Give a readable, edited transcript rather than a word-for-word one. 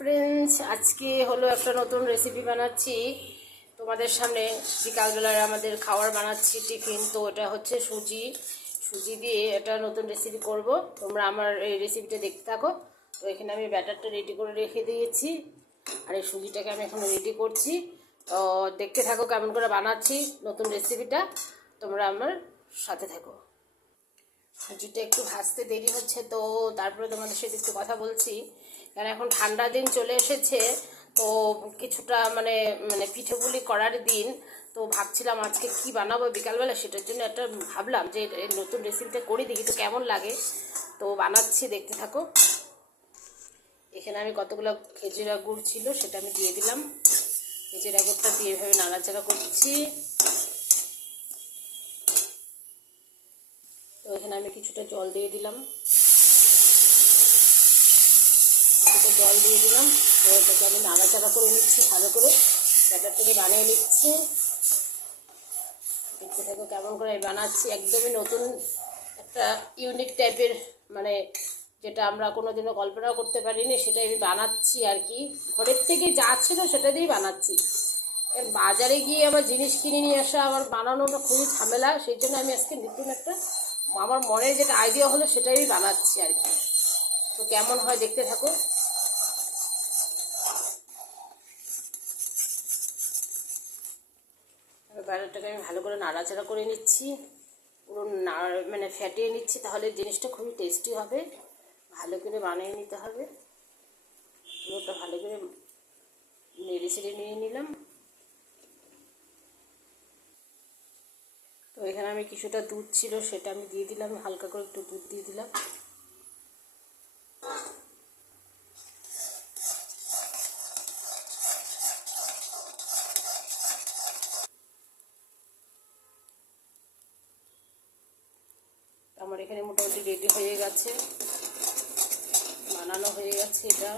Friends, আজকে হলো একটা নতুন রেসিপি বানাচ্ছি তোমাদের সামনে। বিকালবেলায় আমাদের খাবার বানাচ্ছি টিফিন। তো এটা হচ্ছে সুজি দিয়ে একটা নতুন রেসিপি করব। তোমরা আমার এই রেসিপিটা দেখতে থাকো। তো এখানে আমি ব্যাটারটা রেডি করে রেখে দিয়েছি, আর এই সুজিটাকে আমি এখন রেডি করছি। তো দেখতে থাকো কেমন করে বানাচ্ছি নতুন রেসিপিটা, তোমরা আমার সাথে থাকো। সুজিটা একটু ভাজতে দেরি হচ্ছে, তো তারপরে তোমাদের সাথে একটু কথা বলছি। কারণ এখন ঠান্ডা দিন চলে এসেছে, তো কিছুটা মানে মানে পিঠেপুলি করার দিন। তো ভাবছিলাম আজকে কি বানাবো বিকালবেলা, সেটার জন্য একটা ভাবলাম যে এই নতুন রেসিপিটা করে দেখি তো কেমন লাগে। তো বানাচ্ছি, দেখতে থাকো। এখানে আমি কতগুলো খেজুরা গুড় ছিল সেটা আমি দিয়ে দিলাম। খেজুরা গুড়টা দিয়ে এভাবে নাড়াচাড়া করছি। তো এখানে আমি কিছুটা জল দিয়ে দিলাম, জল দিয়ে দিলাম। তো এটাকে আমি নাড়াচাড়া করে নিচ্ছি ভালো করে, ব্যাটারটাকে বানিয়ে নিচ্ছি। দেখতে থাকো কেমন করে বানাচ্ছি। একদমই নতুন একটা ইউনিক টাইপের, মানে যেটা আমরা কোনোদিনও কল্পনাও করতে পারিনি সেটাই আমি বানাচ্ছি আর কি। ঘরের থেকে যা ছিল সেটা দিয়েই বানাচ্ছি। এর বাজারে গিয়ে আবার জিনিস কিনে নিয়ে আসা, আবার বানানোটা খুবই ঝামেলা। সেই জন্য আমি আজকে নতুন একটা আমার মনের যেটা আইডিয়া হলো সেটাই আমি বানাচ্ছি আর কি। তো কেমন হয় দেখতে থাকো। ব্যাটারটাকে আমি ভালো করে নাড়াচাড়া করে নিচ্ছি, পুরো মানে ফেটিয়ে নিচ্ছি, তাহলে জিনিসটা খুবই টেস্টি হবে। ভালো করে বানিয়ে নিতে হবে। পুরোটা ভালো করে নেড়ে চেড়ে নিয়ে নিলাম। তো এখানে আমি কিছুটা দুধ ছিল সেটা আমি দিয়ে দিলাম, হালকা করে একটু দুধ দিয়ে দিলাম। আমার এখানে মোটামুটি রেডি হয়ে গেছে, বানানো হয়ে গেছে এটা।